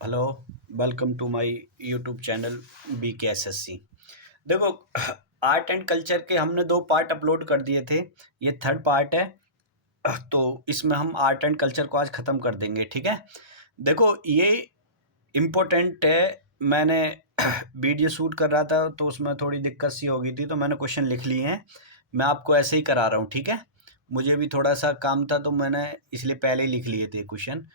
Hello. Welcome to my YouTube channel BKSSC। देखो, art and culture के हमने 2 part upload कर दिए थे। ये थर्ड पार्ट है। तो इसमें हम आर्ट एंड कल्चर को आज ख़त्म कर देंगे, ठीक है। देखो, ये इम्पोर्टेंट है। मैंने वीडियो शूट कर रहा था तो उसमें थोड़ी दिक्कत सी हो गई थी, तो मैंने क्वेश्चन लिख लिए हैं। मैं आपको ऐसे ही करा रहा हूँ, ठीक है। मुझे भी थोड़ा सा काम था तो मैंने इसलिए पहले ही लिख लिए थे क्वेश्चन।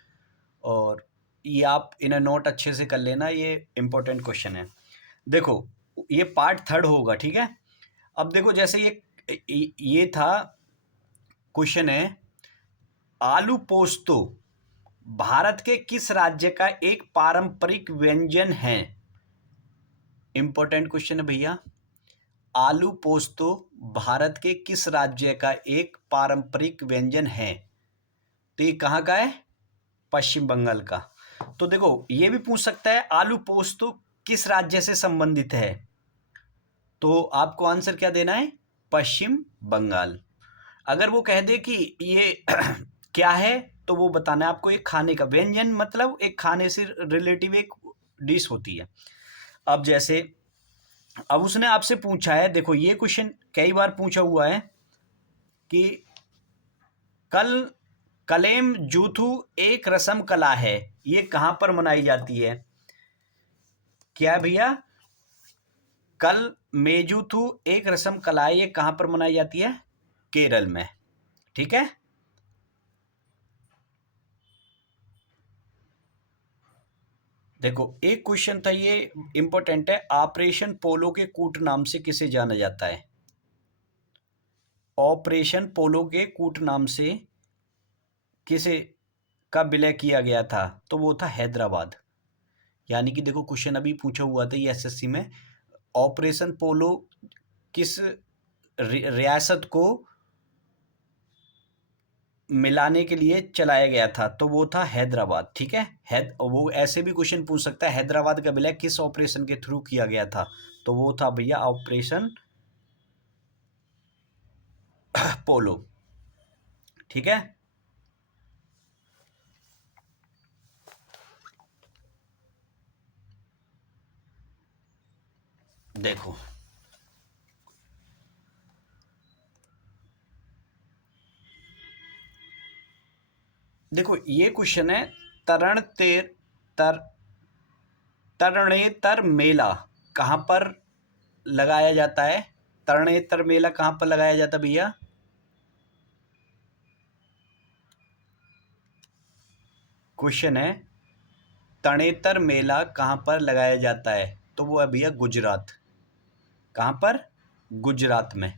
और ये आप इन्हें नोट अच्छे से कर लेना, ये इम्पोर्टेंट क्वेश्चन है। देखो, ये पार्ट थर्ड होगा, ठीक है। अब देखो, जैसे ये था क्वेश्चन है, आलू पोस्तो भारत के किस राज्य का एक पारंपरिक व्यंजन है। इंपॉर्टेंट क्वेश्चन है भैया। आलू पोस्तो भारत के किस राज्य का एक पारंपरिक व्यंजन है। तो ये कहाँ का है? पश्चिम बंगाल का। तो देखो, ये भी पूछ सकता है आलू पोस्तो किस राज्य से संबंधित है। तो आपको आंसर क्या देना है? पश्चिम बंगाल। अगर वो कह दे कि ये क्या है, तो वो बताना है आपको। एक खाने का व्यंजन मतलब एक खाने से रिलेटिव एक डिश होती है। अब जैसे, अब उसने आपसे पूछा है, देखो ये क्वेश्चन कई बार पूछा हुआ है कि कल कलेम जूथू एक रसम कला है, ये कहाँ पर मनाई जाती है? क्या है भैया? कल मेजूथू एक रसम कला है, ये कहाँ पर मनाई जाती है? केरल में, ठीक है। देखो, एक क्वेश्चन था, ये इंपॉर्टेंट है। ऑपरेशन पोलो के कूट नाम से किसे जाना जाता है? ऑपरेशन पोलो के कूट नाम से किसे का विलय किया गया था? तो वो था हैदराबाद। यानी कि देखो, क्वेश्चन अभी पूछा हुआ था ये एसएससी में, ऑपरेशन पोलो किस रियासत को मिलाने के लिए चलाया गया था? तो वो था हैदराबाद, ठीक है। वो ऐसे भी क्वेश्चन पूछ सकता है, हैदराबाद का विलय किस ऑपरेशन के थ्रू किया गया था? तो वो था भैया ऑपरेशन पोलो, ठीक है। देखो, देखो ये क्वेश्चन है, तरण तेर तर तरणेतर मेला कहाँ पर लगाया जाता है? तरणेतर मेला कहाँ पर लगाया जाता है भैया? क्वेश्चन है, तरणेतर मेला कहाँ पर लगाया जाता है? तो वो है भैया गुजरात। कहाँ पर? गुजरात में।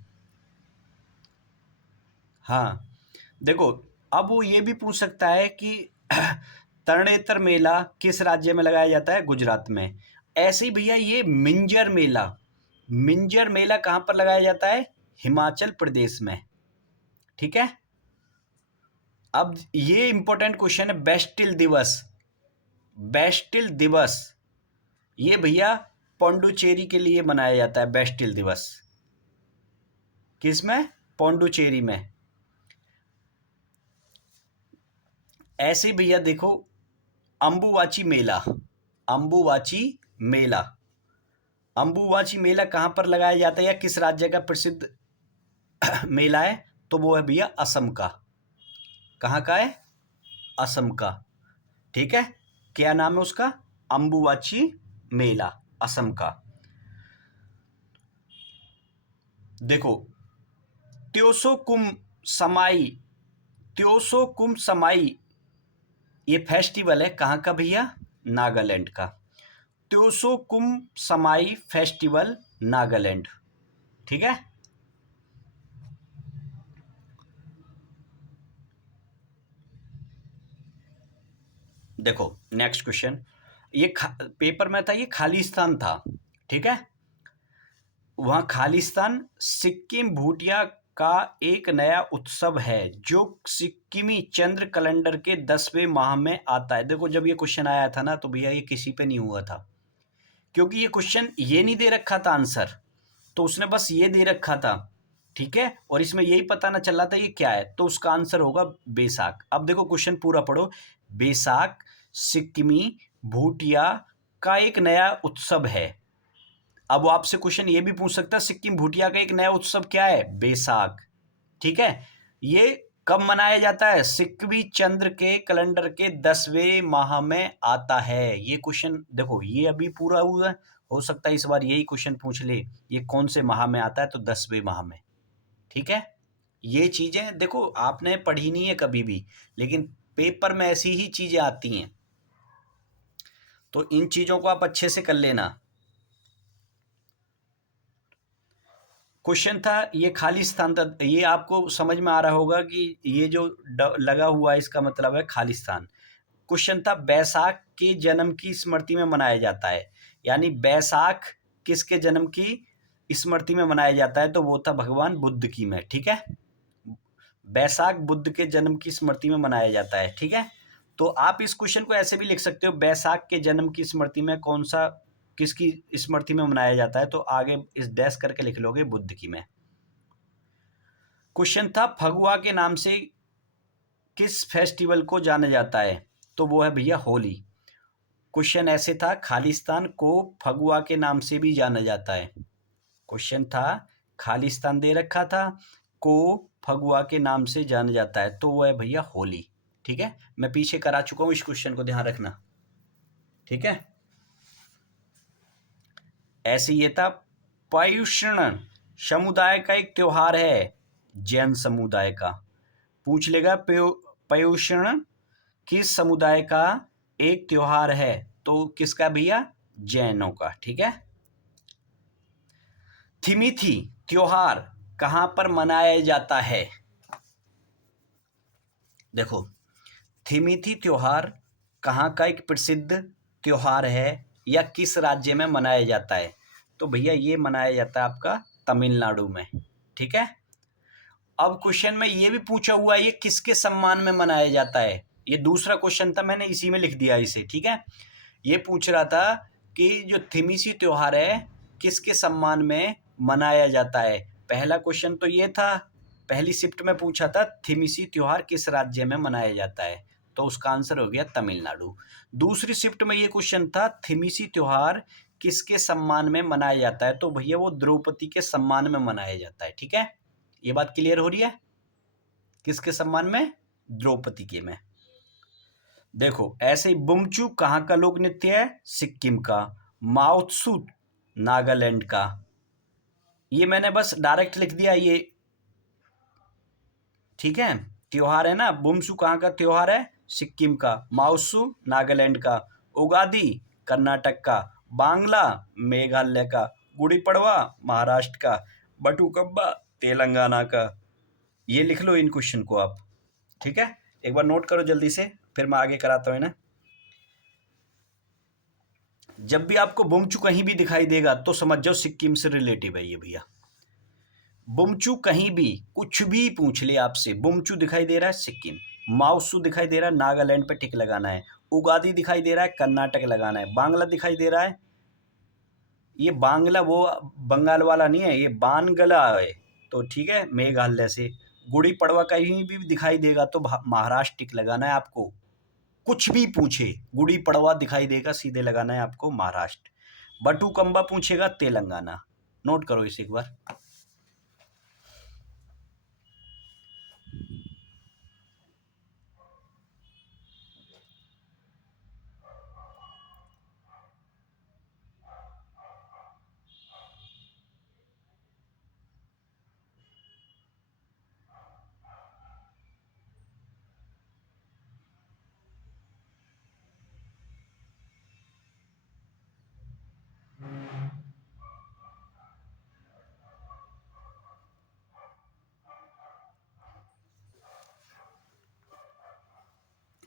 हाँ, देखो, अब वो ये भी पूछ सकता है कि तरणेतर मेला किस राज्य में लगाया जाता है? गुजरात में। ऐसे ही भैया ये मिंजर मेला कहाँ पर लगाया जाता है? हिमाचल प्रदेश में, ठीक है। अब ये इंपॉर्टेंट क्वेश्चन है, बेस्टिल दिवस। बेस्टिल दिवस ये भैया पौंडुचेरी के लिए मनाया जाता है। बेस्टिल दिवस किस में? पौंडुचेरी में। ऐसे भैया देखो, अंबुवाची मेला, अंबुवाची मेला अंबुवाची मेला कहाँ पर लगाया जाता है या किस राज्य का प्रसिद्ध मेला है? तो वो है भैया असम का। कहाँ का है? असम का, ठीक है। क्या नाम है उसका? अंबुवाची मेला, असम का। देखो, त्योसोकुम समाई त्योसोकुम समाई ये फेस्टिवल है कहाँ का भैया? नागालैंड का। त्योसोकुम समाई फेस्टिवल, नागालैंड, ठीक है। देखो, नेक्स्ट क्वेश्चन, ये पेपर में था, ये खालिस्तान था, ठीक है। वहाँ खालिस्तान सिक्किम भूटिया का एक नया उत्सव है जो सिक्किमी चंद्र कैलेंडर के 10वें माह में आता है। देखो, जब ये क्वेश्चन आया था ना, तो भैया ये किसी पे नहीं हुआ था, क्योंकि ये क्वेश्चन ये नहीं दे रखा था आंसर, तो उसने बस ये दे रखा था, ठीक है। और इसमें यही पता ना चल रहा था ये क्या है, तो उसका आंसर होगा बैसाख। अब देखो क्वेश्चन पूरा पढ़ो। बैसाख सिक्किमी भूटिया का एक नया उत्सव है। अब वो आपसे क्वेश्चन ये भी पूछ सकता है सिक्किम भूटिया का एक नया उत्सव क्या है? बैसाख। ठीक है, ये कब मनाया जाता है? सिक्किमी चंद्र के कैलेंडर के 10वें माह में आता है। ये क्वेश्चन देखो, ये अभी पूरा हुआ है, हो सकता है इस बार यही क्वेश्चन पूछ ले, ये कौन से माह में आता है? तो 10वें माह में। ठीक है, ये चीजें देखो आपने पढ़ी नहीं है कभी भी, लेकिन पेपर में ऐसी ही चीजें आती हैं, तो इन चीजों को आप अच्छे से कर लेना। क्वेश्चन था ये खालिस्तान था, ये आपको समझ में आ रहा होगा कि ये जो लगा हुआ है इसका मतलब है खालिस्तान। क्वेश्चन था बैसाख के जन्म की स्मृति में मनाया जाता है, यानी बैसाख किसके जन्म की स्मृति में मनाया जाता है? तो वो था भगवान बुद्ध की में। ठीक है, बैसाख बुद्ध के जन्म की स्मृति में मनाया जाता है। ठीक है, तो आप इस क्वेश्चन को ऐसे भी लिख सकते हो, बैसाख के जन्म की स्मृति में कौन सा किसकी स्मृति में मनाया जाता है? तो आगे इस डैश करके लिख लोगे बुद्ध की में। क्वेश्चन था फगुआ के नाम से किस फेस्टिवल को जाना जाता है? तो वो है भैया होली। क्वेश्चन ऐसे था खालिस्तान को फगुआ के नाम से भी जाना जाता है। क्वेश्चन था खालिस्तान दे रखा था, को फगुआ के नाम से जाना जाता है, तो वो है भैया होली। ठीक है, मैं पीछे करा चुका हूं, इस क्वेश्चन को ध्यान रखना। ठीक है, ऐसे ये था पर्युषण समुदाय का एक त्योहार है, जैन समुदाय का। पूछ लेगा पर्युषण किस समुदाय का एक त्योहार है? तो किसका भैया? जैनों का। ठीक है, थिमिथि त्योहार कहां पर मनाया जाता है? देखो, थिमिथि त्योहार कहाँ का एक प्रसिद्ध त्योहार है या किस राज्य में मनाया जाता है? तो भैया ये मनाया जाता है आपका तमिलनाडु में। ठीक है, अब क्वेश्चन में ये भी पूछा हुआ है ये किसके सम्मान में मनाया जाता है? ये दूसरा क्वेश्चन था, मैंने इसी में लिख दिया इसे। ठीक है, ये पूछ रहा था कि जो थिमिसी त्योहार है किसके सम्मान में मनाया जाता है। पहला क्वेश्चन तो ये था, पहली शिफ्ट में पूछा था थिमिसी त्योहार किस राज्य में मनाया जाता है, तो उसका आंसर हो गया तमिलनाडु। दूसरी शिफ्ट में ये क्वेश्चन था थिमिसी त्योहार किसके सम्मान में मनाया जाता है, तो भैया वो द्रौपदी के सम्मान में मनाया जाता है। ठीक है, ये बात क्लियर हो रही है? किसके सम्मान में? द्रौपदी के में। देखो ऐसे ही बुमचू कहाँ का लोक नृत्य है? सिक्किम का। माओत्सु नागालैंड का। ये मैंने बस डायरेक्ट लिख दिया ये। ठीक है, त्योहार है ना, बुमसू कहाँ का त्योहार है? सिक्किम का। माओत्सु नागालैंड का। उगादी कर्नाटक का। बांग्ला मेघालय का। गुड़ी पड़वा महाराष्ट्र का। बटुकब्बा तेलंगाना का। ये लिख लो इन क्वेश्चन को आप। ठीक है, एक बार नोट करो जल्दी से, फिर मैं आगे कराता हूँ ना। जब भी आपको बुमचू कहीं भी दिखाई देगा तो समझ जाओ सिक्किम से रिलेटिव है ये भैया। बुमचू कहीं भी कुछ भी पूछ ले आपसे, बुमचू दिखाई दे रहा है सिक्किम, माउसू दिखाई दे रहा है नागालैंड पे टिक लगाना है, उगादी दिखाई दे रहा है कर्नाटक लगाना है, बांग्ला दिखाई दे रहा है, ये बांग्ला वो बंगाल वाला नहीं है, ये बानगला है। तो ठीक है, मेघालय से। गुड़ी पड़वा कहीं भी दिखाई देगा तो महाराष्ट्र टिक लगाना है आपको। कुछ भी पूछे, गुड़ी पड़वा दिखाई देगा सीधे लगाना है आपको महाराष्ट्र। बटुकम्बा पूछेगा तेलंगाना। नोट करो इसे एक बार।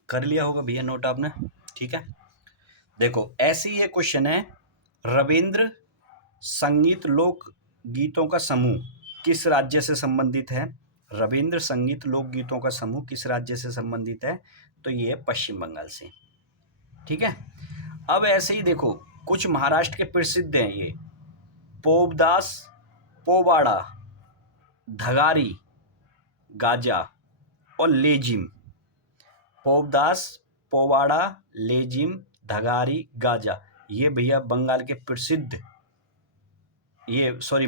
कर लिया होगा भैया नोट आपने। ठीक है, देखो ऐसे ही एक क्वेश्चन है, रविंद्र संगीत लोक गीतों का समूह किस राज्य से संबंधित है? रविंद्र संगीत लोक गीतों का समूह किस राज्य से संबंधित है? तो ये है पश्चिम बंगाल से। ठीक है, अब ऐसे ही देखो कुछ महाराष्ट्र के प्रसिद्ध हैं ये, पोवदास, पोवाड़ा, धगारी, गाजा और लेजिम। पोवदास, पोवाड़ा, लेजिम, धगारी गाजा, ये भैया बंगाल के प्रसिद्ध,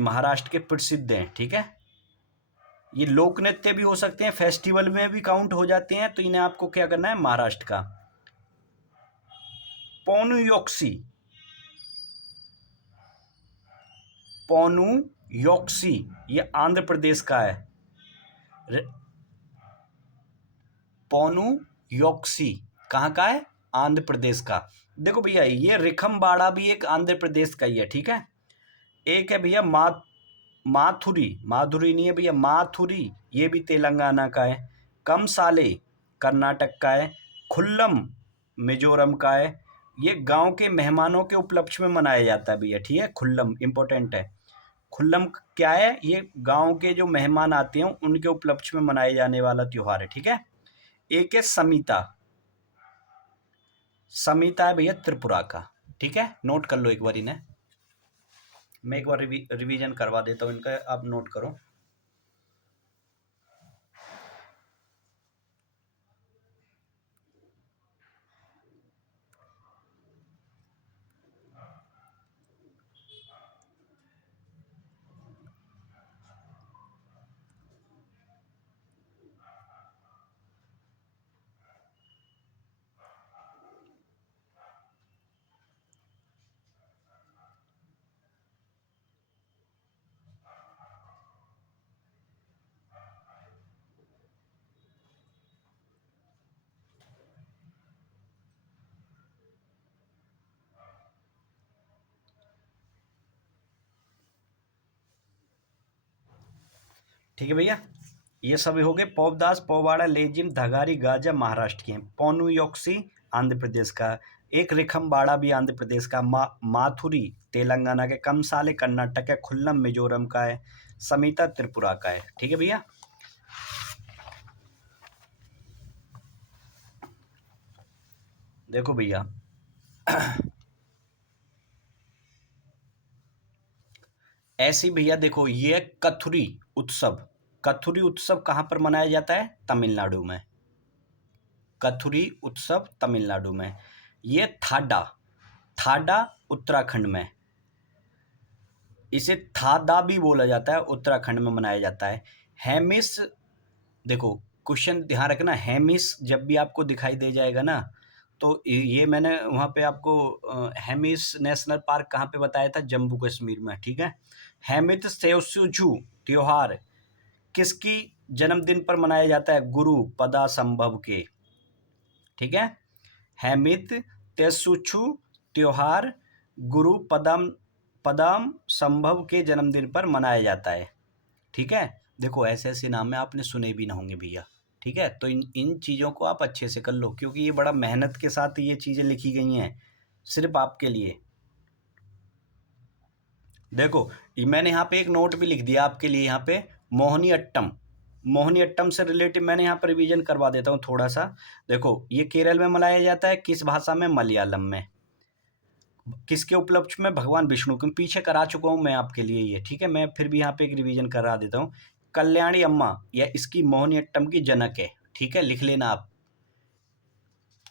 महाराष्ट्र के प्रसिद्ध हैं। ठीक है, ये लोक नृत्य भी हो सकते हैं, फेस्टिवल में भी काउंट हो जाते हैं, तो इन्हें आपको क्या करना है, महाराष्ट्र का। पोनुयोक्सी, पोनुयोक्सी ये आंध्र प्रदेश का है। पोनुयोक्सी कहाँ का है, आंध्र प्रदेश का। देखो भैया ये रिखमबाड़ा भी एक आंध्र प्रदेश का ही है। ठीक है, एक है भैया माथुरी, माधुरी नहीं है भैया, माथुरी ये भी तेलंगाना का है। कमसाले कर्नाटक का है। खुल्लम मिजोरम का है। ये गांव के मेहमानों के उपलक्ष्य में मनाया जाता है भैया। ठीक है, खुल्लम इंपॉर्टेंट है। खुल्लम क्या है, ये गांव के जो मेहमान आते हैं उनके उपलक्ष्य में मनाए जाने वाला त्योहार है। ठीक है, एक है समिता, समिता है भैया त्रिपुरा का। ठीक है, नोट कर लो एक बार इन्हें, मैं एक बार रिवीजन करवा देता हूँ इनका, आप नोट करो। ठीक है भैया, ये सब हो गए। पोवदास, पोवाड़ा, लेजिम, धगारी गाजा महाराष्ट्र के हैं। पोनुयोक्सी आंध्र प्रदेश का। एक रिखमबाड़ा भी आंध्र प्रदेश का। माथुरी तेलंगाना के। कमसाले कर्नाटक है। खुल्लम मिजोरम का है। समिता त्रिपुरा का है। ठीक है भैया, देखो भैया ऐसी भैया देखो, ये कथुरी उत्सव, कथुरी उत्सव कहाँ पर मनाया जाता है, तमिलनाडु में। कथुरी उत्सव तमिलनाडु में। ये थाडा, थाडा उत्तराखंड में, इसे थादा भी बोला जाता है, उत्तराखंड में मनाया जाता है। हेमिस, देखो क्वेश्चन ध्यान रखना, हेमिस जब भी आपको दिखाई दे जाएगा ना, तो ये मैंने वहाँ पे आपको हेमिस नेशनल पार्क कहाँ पे बताया था, जम्मू कश्मीर में। ठीक है, हेमित सेवसुजू त्योहार किसकी जन्मदिन पर मनाया जाता है, गुरु पदा संभव के। ठीक है, हेमित तेसुछु त्योहार गुरु पदम संभव के जन्मदिन पर मनाया जाता है। ठीक है, देखो ऐसे ऐसे नाम है, आपने सुने भी ना होंगे भैया। ठीक है, तो इन चीज़ों को आप अच्छे से कर लो, क्योंकि ये बड़ा मेहनत के साथ ये चीज़ें लिखी गई हैं सिर्फ आपके लिए। देखो मैंने यहाँ पे एक नोट भी लिख दिया आपके लिए, यहाँ पे मोहिनी अट्टम, मोहिनी अट्टम से रिलेटेड मैंने यहाँ पर रिवीजन करवा देता हूँ थोड़ा सा। देखो ये केरल में मनाया जाता है, किस भाषा में, मलयालम में। किसके उपलक्ष्य में, भगवान विष्णु के। पीछे करा चुका हूँ मैं आपके लिए ये। ठीक है, मैं फिर भी यहाँ पे एक रिवीजन करा देता हूँ। कल्याणी अम्मा या इसकी मोहिनी अट्टम की जनक है। ठीक है, लिख लेना आप,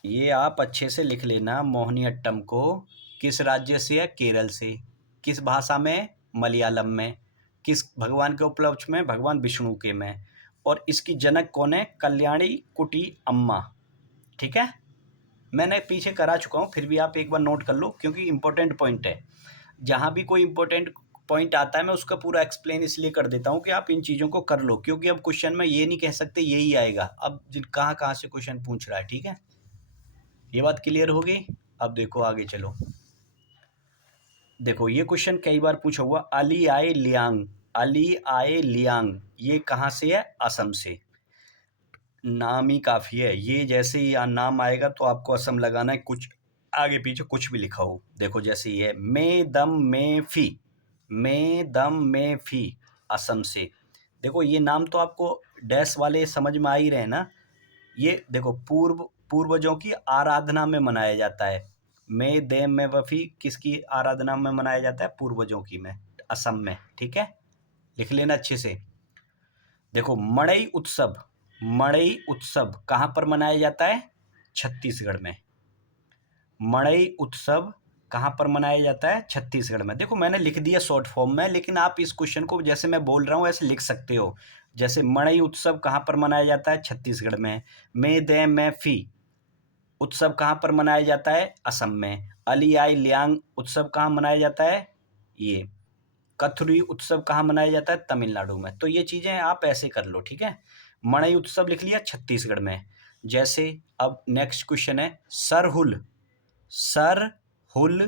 ये आप अच्छे से लिख लेना। मोहिनी अट्टम को किस राज्य से है, केरल से। किस भाषा में, मलयालम में। किस भगवान के उपलक्ष्य में, भगवान विष्णु के में। और इसकी जनक कौन है, कल्याणी कुटी अम्मा। ठीक है, मैंने पीछे करा चुका हूँ, फिर भी आप एक बार नोट कर लो, क्योंकि इंपॉर्टेंट पॉइंट है। जहाँ भी कोई इंपॉर्टेंट पॉइंट आता है मैं उसका पूरा एक्सप्लेन इसलिए कर देता हूँ कि आप इन चीज़ों को कर लो, क्योंकि अब क्वेश्चन में ये नहीं कह सकते यही आएगा, अब कहाँ कहाँ से क्वेश्चन पूछ रहा है। ठीक है, ये बात क्लियर हो गई। अब देखो आगे चलो, देखो ये क्वेश्चन कई बार पूछा हुआ, अली आए लियांग, अली आए लियांग ये कहाँ से है, असम से। नाम ही काफ़ी है, ये जैसे ही नाम आएगा तो आपको असम लगाना है, कुछ आगे पीछे कुछ भी लिखा हो। देखो जैसे ये है, मे दम में फी, मे दम में फी, असम से। देखो ये नाम तो आपको डैश वाले समझ में आ ही रहे ना। ये देखो पूर्वजों की आराधना में मनाया जाता है। मे देम में वफी किसकी आराधना में मनाया जाता है, पूर्वजों की में, असम में। ठीक है, लिख लेना अच्छे से। देखो मड़ई उत्सव, मड़ई उत्सव कहाँ पर मनाया जाता है, छत्तीसगढ़ में। मड़ई उत्सव कहाँ पर मनाया जाता है? छत्तीसगढ़ में। देखो मैंने लिख दिया शॉर्ट फॉर्म में, लेकिन आप इस क्वेश्चन को जैसे मैं बोल रहा हूँ ऐसे लिख सकते हो। जैसे मड़ई उत्सव कहाँ पर मनाया जाता है? छत्तीसगढ़ में। मे दे मैं फी उत्सव कहाँ पर मनाया जाता है? असम में। अली आई लियांग उत्सव कहाँ मनाया जाता है? ये कथुरी उत्सव कहाँ मनाया जाता है? तमिलनाडु में। तो ये चीजें आप ऐसे कर लो, ठीक है। मड़ई उत्सव लिख लिया छत्तीसगढ़ में। जैसे अब नेक्स्ट क्वेश्चन है सरहुल। सरहुल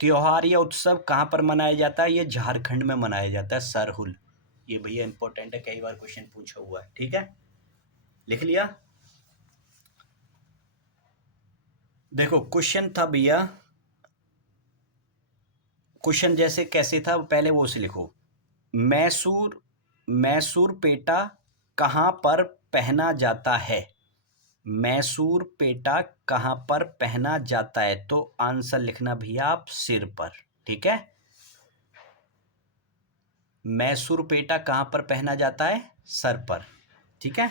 त्योहार या उत्सव कहाँ पर मनाया जाता है? ये झारखंड में मनाया जाता है सरहुल। ये भैया इंपॉर्टेंट है, कई बार क्वेश्चन पूछा हुआ है, ठीक है। लिख लिया। देखो क्वेश्चन था भैया, क्वेश्चन जैसे कैसे था पहले वो से लिखो। मैसूर मैसूर पेटा कहाँ पर पहना जाता है? मैसूर पेटा कहाँ पर पहना जाता है? तो आंसर लिखना भैया आप सिर पर, ठीक है। मैसूर पेटा कहाँ पर पहना जाता है? सर पर, ठीक है।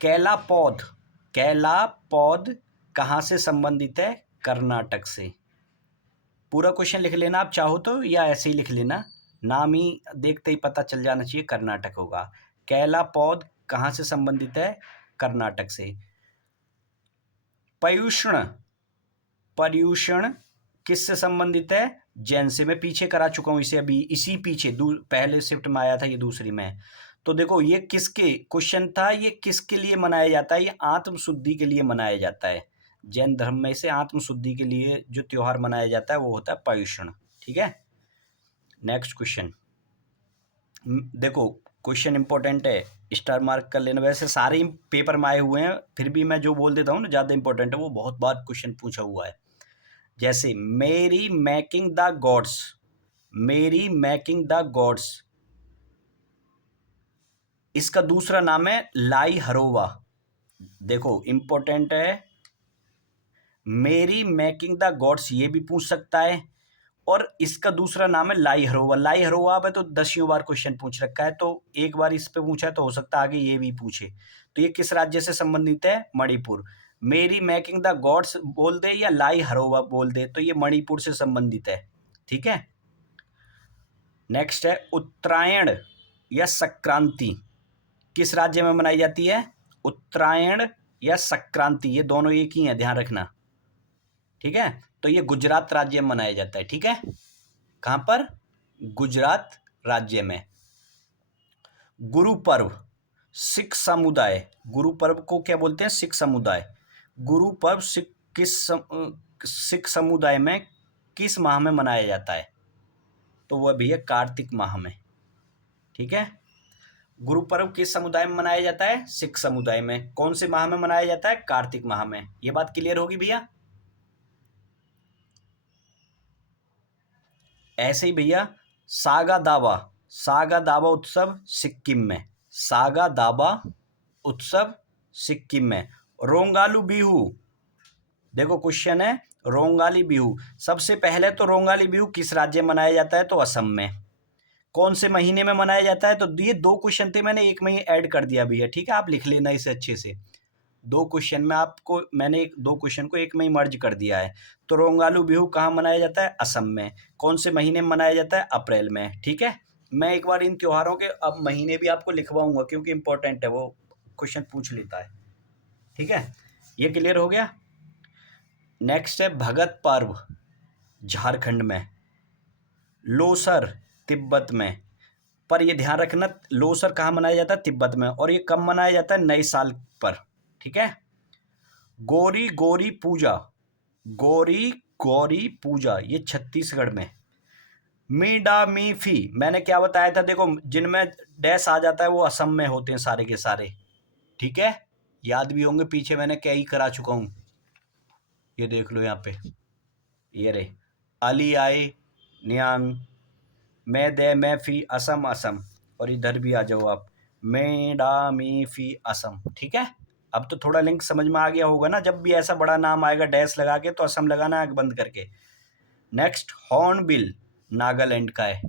कैला पौध कैला पौध कहाँ से संबंधित है? कर्नाटक से। पूरा क्वेश्चन लिख लेना आप चाहो तो, या ऐसे ही लिख लेना, नाम ही देखते ही पता चल जाना चाहिए कर्नाटक होगा। कैला पौध कहाँ से संबंधित है? कर्नाटक से। पर्यूषण पर्यूषण किससे संबंधित है? जैन से। मैं पीछे करा चुका हूं इसे, अभी इसी पीछे पहले शिफ्ट में आया था, ये दूसरी में। तो देखो ये किसके क्वेश्चन था, ये किसके लिए मनाया जाता है? ये आत्म शुद्धि के लिए मनाया जाता है। जैन धर्म में से आत्म शुद्धि के लिए जो त्योहार मनाया जाता है वो होता है पर्यूषण, ठीक है। नेक्स्ट क्वेश्चन देखो, क्वेश्चन इंपॉर्टेंट है, स्टार मार्क कर लेना। वैसे सारे ही पेपर में आए हुए हैं, फिर भी मैं जो बोल देता हूँ ना ज्यादा इंपॉर्टेंट है, वो बहुत बार क्वेश्चन पूछा हुआ है। जैसे मेरी मेकिंग द गॉड्स मेरी मेकिंग द गॉड्स, इसका दूसरा नाम है लाई हरोवा। देखो इंपॉर्टेंट है, मेरी मेकिंग द गॉड्स ये भी पूछ सकता है, और इसका दूसरा नाम है लाई हरोवा। लाई हरोवा पे तो 10 बार क्वेश्चन पूछ रखा है, तो एक बार इस पे पूछा है तो हो सकता है आगे ये भी पूछे। तो ये किस राज्य से संबंधित है? मणिपुर। मेरी मेकिंग द गॉड्स बोल दे या लाई हरोवा बोल दे, तो ये मणिपुर से संबंधित है, ठीक है। नेक्स्ट है उत्तरायण या संक्रांति किस राज्य में मनाई जाती है? उत्तरायण या संक्रांति ये दोनों एक ही है, ध्यान रखना, ठीक है। तो ये गुजरात राज्य में मनाया जाता है, ठीक है। कहां पर? गुजरात राज्य में। गुरु पर्व सिख समुदाय, गुरु पर्व को क्या बोलते हैं? सिख समुदाय। गुरु पर्व सिख समुदाय में किस माह में मनाया जाता है? तो वह भी है कार्तिक माह में, ठीक है। गुरु पर्व किस समुदाय में मनाया जाता है? सिख समुदाय में। कौन से माह में मनाया जाता है? कार्तिक माह में। ये बात क्लियर होगी भैया। ऐसे ही भैया सागा दावा उत्सव सिक्किम में। सागा दावा उत्सव सिक्किम में। रोंगालू बिहू, देखो क्वेश्चन है रोंगाली बिहू, सबसे पहले तो रोंगाली बिहू किस राज्य में मनाया जाता है? तो असम में। कौन से महीने में मनाया जाता है? तो ये 2 क्वेश्चन थे, मैंने एक में ही ऐड कर दिया भैया, ठीक है। आप लिख लेना इसे अच्छे से। 2 क्वेश्चन में आपको मैंने 2 क्वेश्चन को एक में ही मर्ज कर दिया है। तो रोंगालू बिहू कहाँ मनाया जाता है? असम में। कौन से महीने में मनाया जाता है? अप्रैल में, ठीक है। मैं एक बार इन त्योहारों के अब महीने भी आपको लिखवाऊंगा, क्योंकि इंपॉर्टेंट है, वो क्वेश्चन पूछ लेता है, ठीक है। ये क्लियर हो गया। नेक्स्ट है भगत पर्व झारखंड में, लोसर तिब्बत में। पर ये ध्यान रखना लोसर कहाँ मनाया जाता है? तिब्बत में। और ये कब मनाया जाता है? नए साल पर, ठीक है। गौरी गौरी पूजा गौरी गौरी पूजा ये छत्तीसगढ़ में। मीडा मीफी मैंने क्या बताया था? देखो जिनमें डैश आ जाता है वो असम में होते हैं सारे के सारे, ठीक है। याद भी होंगे, पीछे मैंने क्या ही करा चुका हूं, ये देख लो यहाँ पे, ये रे अली आई नियांग मैं दे मैं फी असम असम, और इधर भी आ जाओ आप मेडा मी फी असम, ठीक है। अब तो थोड़ा लिंक समझ में आ गया होगा ना, जब भी ऐसा बड़ा नाम आएगा डैश लगा के तो असम लगाना है बंद करके। नेक्स्ट हॉर्नबिल नागालैंड का है।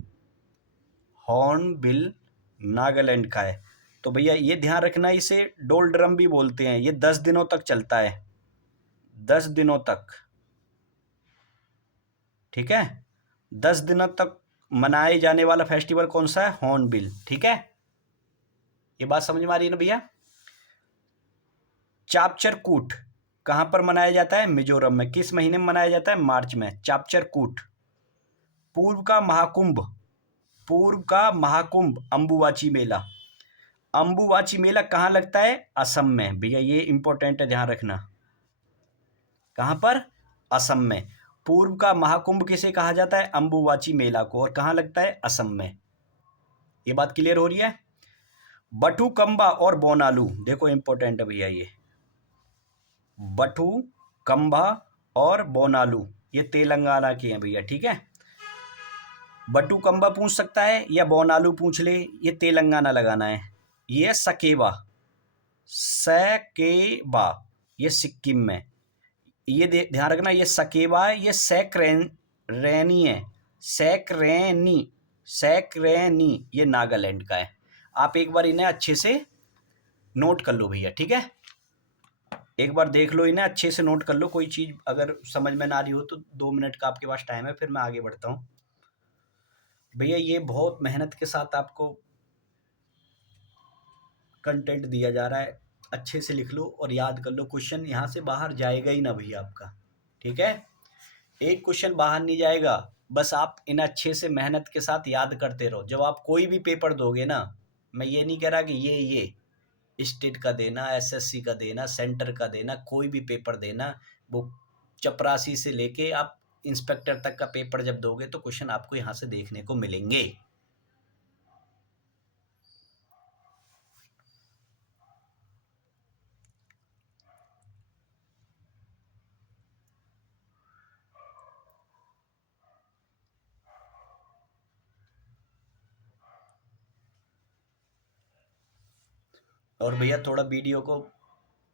हॉर्नबिल नागालैंड का है। तो भैया ये ध्यान रखना, इसे डोल ड्रम भी बोलते हैं। ये 10 दिनों तक चलता है, 10 दिनों तक, ठीक है, 10 दिनों तक मनाए जाने वाला फेस्टिवल कौन सा है? हॉर्नबिल, ठीक है, ये बात समझ में आ रही है ना भैया। चापचर कूट कहां पर मनाया जाता है? मिजोरम में। किस महीने में मनाया जाता है? मार्च में। चापचर कूट। पूर्व का महाकुंभ, पूर्व का महाकुंभ अंबुबाची मेला, अंबुबाची मेला कहाँ लगता है? असम में। भैया ये इंपॉर्टेंट है, ध्यान रखना। कहाँ पर? असम में। पूर्व का महाकुंभ किसे कहा जाता है? अंबुबाची मेला को। और कहाँ लगता है? असम में। ये बात क्लियर हो रही है? बटुकम्बा और बोनालू, देखो इंपॉर्टेंट है भैया ये। बटुकम्बा और बोनालू ये तेलंगाना की हैं भैया, ठीक है। बटुकम्बा पूछ सकता है या बोनालू पूछ ले, ये तेलंगाना लगाना है। ये सकेबा, सकेबा ये सिक्किम में। ये ध्यान रखना, ये सकेबा है, ये सैकरेनी है, सैकरेनी, सैकरेनी ये नागालैंड का है। आप एक बार इन्हें अच्छे से नोट कर लो भैया, ठीक है, एक बार देख लो इन्हें अच्छे से नोट कर लो। कोई चीज़ अगर समझ में ना आ रही हो तो 2 मिनट का आपके पास टाइम है, फिर मैं आगे बढ़ता हूँ। भैया ये बहुत मेहनत के साथ आपको कंटेंट दिया जा रहा है, अच्छे से लिख लो और याद कर लो। क्वेश्चन यहाँ से बाहर जाएगा ही ना भैया आपका, ठीक है, एक क्वेश्चन बाहर नहीं जाएगा। बस आप इन अच्छे से मेहनत के साथ याद करते रहो। जब आप कोई भी पेपर दोगे ना, मैं ये नहीं कह रहा कि ये स्टेट का देना, एसएससी का देना, सेंटर का देना, कोई भी पेपर देना, वो चपरासी से लेके आप इंस्पेक्टर तक का पेपर जब दोगे तो क्वेश्चन आपको यहाँ से देखने को मिलेंगे। और भैया थोड़ा वीडियो को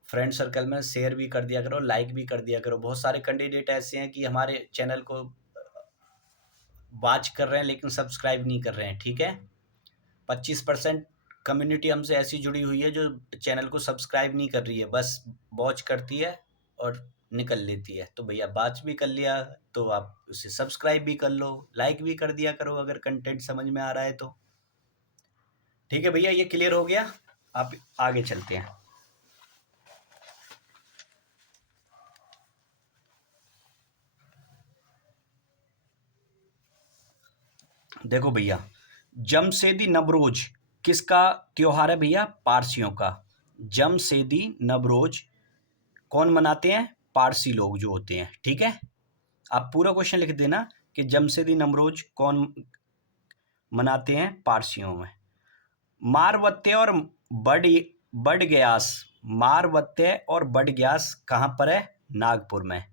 फ्रेंड सर्कल में शेयर भी कर दिया करो, लाइक भी कर दिया करो। बहुत सारे कैंडिडेट ऐसे हैं कि हमारे चैनल को वॉच कर रहे हैं लेकिन सब्सक्राइब नहीं कर रहे हैं, ठीक है। 25% कम्युनिटी हमसे ऐसी जुड़ी हुई है जो चैनल को सब्सक्राइब नहीं कर रही है, बस वॉच करती है और निकल लेती है। तो भैया वॉच भी कर लिया तो आप उसे सब्सक्राइब भी कर लो, लाइक भी कर दिया करो अगर कंटेंट समझ में आ रहा है तो, ठीक है भैया। ये क्लियर हो गया, आप आगे चलते हैं। देखो भैया, जमशेदी नवरोज किसका त्योहार है भैया? पारसियों का। जमशेदी नवरोज कौन मनाते हैं? पारसी लोग जो होते हैं, ठीक है। आप पूरा क्वेश्चन लिख देना कि जमशेदी नवरोज कौन मनाते हैं? पारसियों में। मारवत्य और बड बडग्यास, मारवत्य और बडग्यास कहाँ पर है? नागपुर में,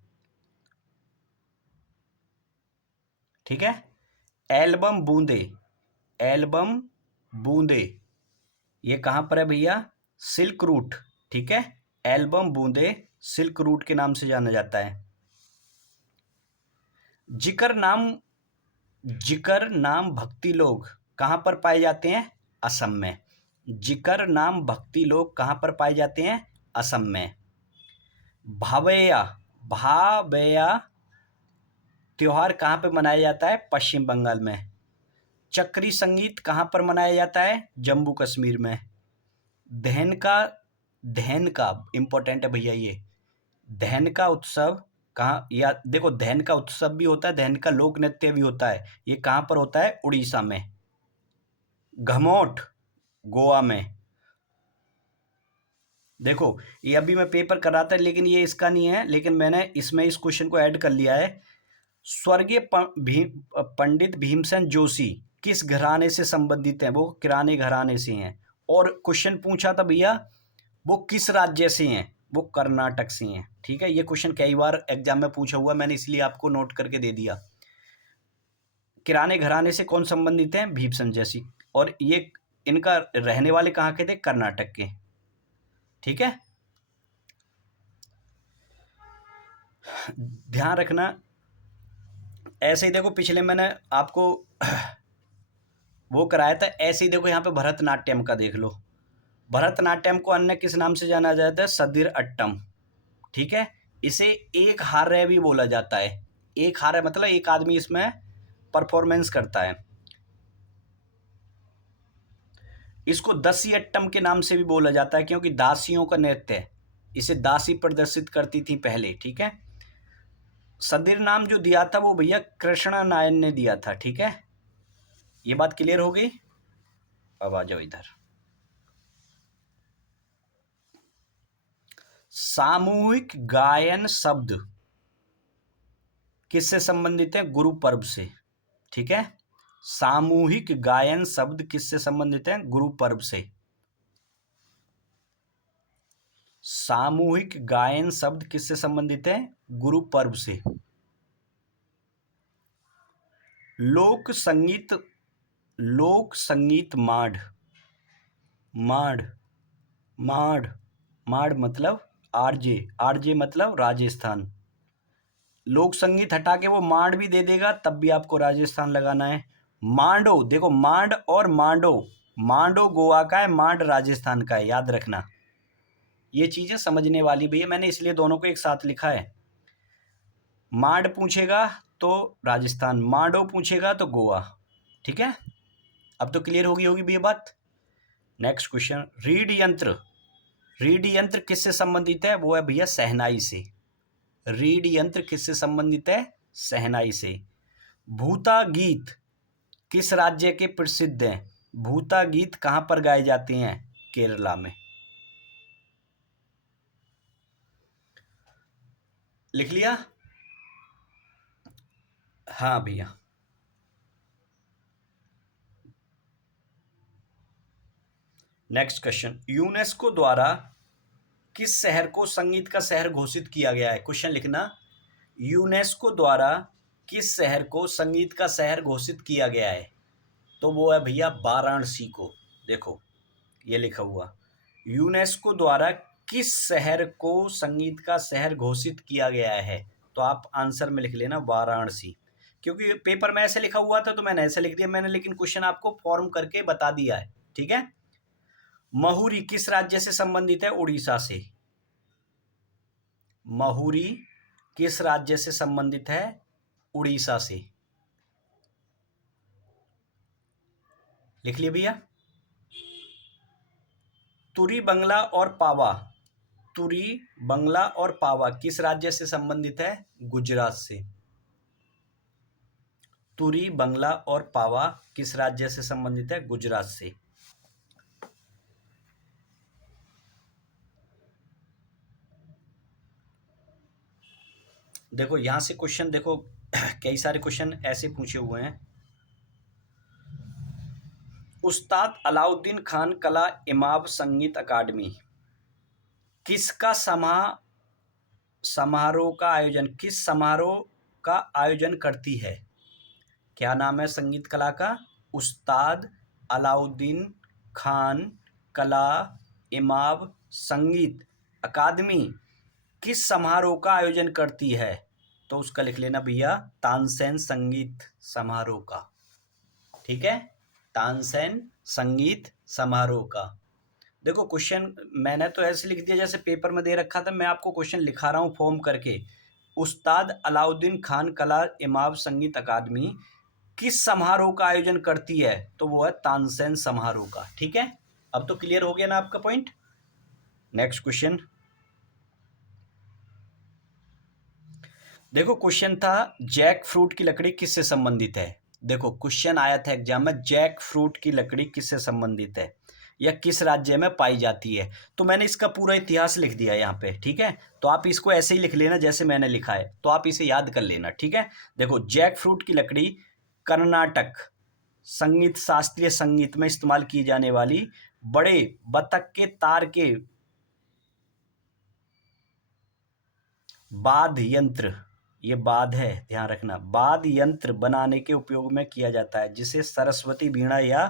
ठीक है। एल्बम बूंदे, एल्बम बूंदे ये कहाँ पर है भैया? सिल्क रूट, ठीक है। एल्बम बूंदे सिल्क रूट के नाम से जाना जाता है। जिकर नाम, जिकर नाम भक्ति लोग कहाँ पर पाए जाते हैं? असम में। जिकर नाम भक्ति लोग कहाँ पर पाए जाते हैं? असम में। भावैया, भावैया त्योहार कहाँ पर मनाया जाता है? पश्चिम बंगाल में। चक्री संगीत कहाँ पर मनाया जाता है? जम्मू कश्मीर में। धैन का, धैन का इंपॉर्टेंट है भैया ये, धैन का उत्सव कहाँ, या देखो धैन का उत्सव भी होता है, धैन का लोक नृत्य भी होता है। ये कहाँ पर होता है? उड़ीसा में। घमोट गोवा में। देखो ये अभी मैं पेपर कर रहा था लेकिन ये इसका नहीं है, लेकिन मैंने इसमें इस क्वेश्चन को ऐड कर लिया है। स्वर्गीय पंडित भीमसेन जोशी किस घराने से संबंधित हैं? वो किराने घराने से हैं। और क्वेश्चन पूछा था भैया वो किस राज्य से हैं? वो कर्नाटक से हैं, ठीक है। ये क्वेश्चन कई बार एग्जाम में पूछा हुआ है, मैंने इसलिए आपको नोट करके दे दिया। किराने घराने से कौन संबंधित हैं? भीमसेन जोशी। और ये इनका रहने वाले कहाँ के थे? कर्नाटक के, ठीक है। ध्यान रखना, ऐसे ही देखो पिछले मैंने आपको वो कराया था, ऐसे ही देखो यहाँ पे भरतनाट्यम का देख लो। भरतनाट्यम को अन्य किस नाम से जाना जाता है? सदिर अट्टम, ठीक है। इसे एक हार्य भी बोला जाता है। एक हार्य मतलब एक आदमी इसमें परफॉर्मेंस करता है। इसको दसियट्टम के नाम से भी बोला जाता है क्योंकि दासियों का नृत्य है। इसे दासी प्रदर्शित करती थी पहले, ठीक है। सदीर नाम जो दिया था वो भैया कृष्णा नायन ने दिया था, ठीक है। ये बात क्लियर हो गई। अब आ जाओ इधर। सामूहिक गायन शब्द किससे संबंधित है? गुरु पर्व से, ठीक है। सामूहिक गायन शब्द किससे संबंधित है? गुरु पर्व से। सामूहिक गायन शब्द किससे संबंधित है? गुरु पर्व से। लोक संगीत, लोक संगीत माढ़, माढ़, माढ़, माढ़ मतलब आरजे, आरजे मतलब राजस्थान। लोक संगीत हटा के वो मांड भी दे देगा तब भी आपको राजस्थान लगाना है। मांडो, देखो मांड और मांडो, मांडो गोवा का है, मांड राजस्थान का है, याद रखना। ये चीजें समझने वाली भैया, मैंने इसलिए दोनों को एक साथ लिखा है। मांड पूछेगा तो राजस्थान, मांडो पूछेगा तो गोवा, ठीक है। अब तो क्लियर होगी भैया बात। नेक्स्ट क्वेश्चन, रीड यंत्र, रीड यंत्र किससे संबंधित है? वो है भैया शहनाई से। रीड यंत्र किससे संबंधित है? शहनाई से। भूता गीत किस राज्य के प्रसिद्ध हैं? भूता गीत कहां पर गाए जाते हैं? केरला में। लिख लिया? हाँ भैया। नेक्स्ट क्वेश्चन, यूनेस्को द्वारा किस शहर को संगीत का शहर घोषित किया गया है? क्वेश्चन लिखना, यूनेस्को द्वारा किस शहर को संगीत का शहर घोषित किया गया है? तो वो है भैया वाराणसी को। देखो ये लिखा हुआ, यूनेस्को द्वारा किस शहर को संगीत का शहर घोषित किया गया है? तो आप आंसर में लिख लेना वाराणसी, क्योंकि पेपर में ऐसे लिखा हुआ था तो मैंने ऐसे लिख दिया मैंने, लेकिन क्वेश्चन आपको फॉर्म करके बता दिया है, ठीक है। महुरी किस राज्य से संबंधित है? उड़ीसा से। महुरी किस राज्य से संबंधित है? उड़ीसा से। लिख लिया भैया। तुरी बंगला और पावा, तुरी बंगला और पावा किस राज्य से संबंधित है? गुजरात से। तुरी बंगला और पावा किस राज्य से संबंधित है? गुजरात से। देखो यहां से क्वेश्चन देखो कई सारे क्वेश्चन ऐसे पूछे हुए हैं। उस्ताद अलाउद्दीन खान कला इमाम संगीत अकादमी किसका समारोह का आयोजन, किस समारोह का आयोजन करती है? क्या नाम है संगीत कला का? उस्ताद अलाउद्दीन खान कला इमाम संगीत अकादमी किस समारोह का आयोजन करती है? तो उसका लिख लेना भैया तानसेन संगीत समारोह का, ठीक है। तानसेन संगीत समारोह का। देखो क्वेश्चन मैंने तो ऐसे लिख दिया जैसे पेपर में दे रखा था, मैं आपको क्वेश्चन लिखा रहा हूँ फॉर्म करके। उस्ताद अलाउद्दीन खान कला इमाम संगीत अकादमी किस समारोह का आयोजन करती है? तो वो है तानसेन समारोह का, ठीक है। अब तो क्लियर हो गया ना आपका पॉइंट। नेक्स्ट क्वेश्चन, देखो क्वेश्चन था जैक फ्रूट की लकड़ी किससे संबंधित है? देखो क्वेश्चन आया था एग्जाम में, जैक फ्रूट की लकड़ी किससे संबंधित है या किस राज्य में पाई जाती है? तो मैंने इसका पूरा इतिहास लिख दिया यहाँ पे, ठीक है। तो आप इसको ऐसे ही लिख लेना जैसे मैंने लिखा है, तो आप इसे याद कर लेना, ठीक है। देखो जैक फ्रूट की लकड़ी कर्नाटक संगीत, शास्त्रीय संगीत में इस्तेमाल की जाने वाली बड़े बतख के तार के वाद्य यंत्र, ये बाद है ध्यान रखना, वाद्य यंत्र बनाने के उपयोग में किया जाता है, जिसे सरस्वती वीणा या,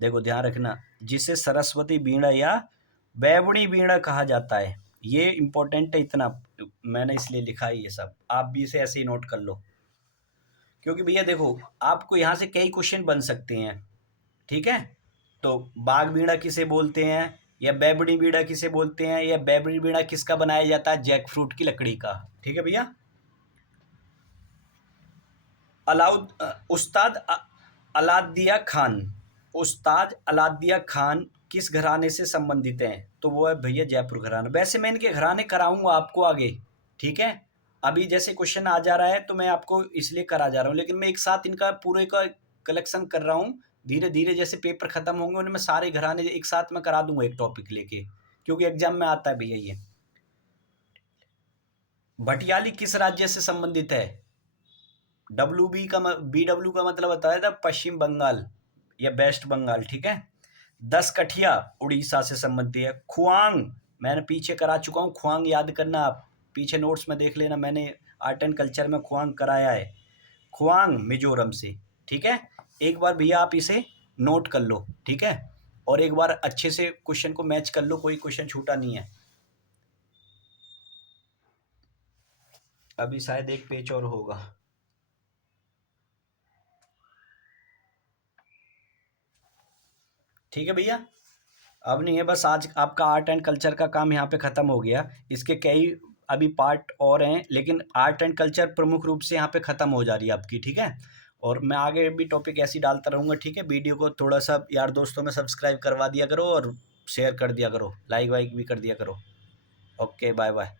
देखो ध्यान रखना, जिसे सरस्वती वीणा या बैवणी वीणा कहा जाता है। ये इंपॉर्टेंट है, इतना मैंने इसलिए लिखा है ये सब, आप भी इसे ऐसे ही नोट कर लो, क्योंकि भैया देखो आपको यहाँ से कई क्वेश्चन बन सकते हैं, ठीक है। तो बाघ वीणा किसे बोलते हैं या बैबड़ी बीड़ा किसे बोलते हैं, या बैबड़ी बीड़ा किसका बनाया जाता है, जैक फ्रूट की लकड़ी का। ठीक है भैया। उस्ताद अलादिया खान, उस्ताद अलादिया खान किस घराने से संबंधित हैं, तो वो है भैया जयपुर घराना। वैसे मैं इनके घराने कराऊंगा आपको आगे, ठीक है। अभी जैसे क्वेश्चन आ जा रहा है तो मैं आपको इसलिए करा जा रहा हूँ, लेकिन मैं एक साथ इनका पूरे का कलेक्शन कर रहा हूँ। धीरे धीरे जैसे पेपर खत्म होंगे उनमें सारे घराने एक साथ में करा दूंगा एक टॉपिक लेके, क्योंकि एग्जाम में आता है भैया ये। भटियाली किस राज्य से संबंधित है, BW का मतलब होता है पश्चिम बंगाल या वेस्ट बंगाल, ठीक है। 10 कठिया उड़ीसा से संबंधित है। खुआंग मैंने पीछे करा चुका हूँ, खुआंग याद करना आप, पीछे नोट्स में देख लेना, मैंने आर्ट एंड कल्चर में खुआंग कराया है। खुआंग मिजोरम से, ठीक है। एक बार भैया आप इसे नोट कर लो, ठीक है, और एक बार अच्छे से क्वेश्चन को मैच कर लो, कोई क्वेश्चन छूटा नहीं है। अभी शायद एक पेज और होगा। ठीक है भैया, अब नहीं है, बस आज आपका आर्ट एंड कल्चर का काम यहाँ पे ख़त्म हो गया। इसके कई अभी पार्ट और हैं, लेकिन आर्ट एंड कल्चर प्रमुख रूप से यहाँ पे ख़त्म हो जा रही है आपकी, ठीक है। और मैं आगे भी टॉपिक ऐसे ही डालता रहूँगा, ठीक है। वीडियो को थोड़ा सा यार दोस्तों में सब्सक्राइब करवा दिया करो और शेयर कर दिया करो, लाइक वाइक भी कर दिया करो। Okay, bye bye.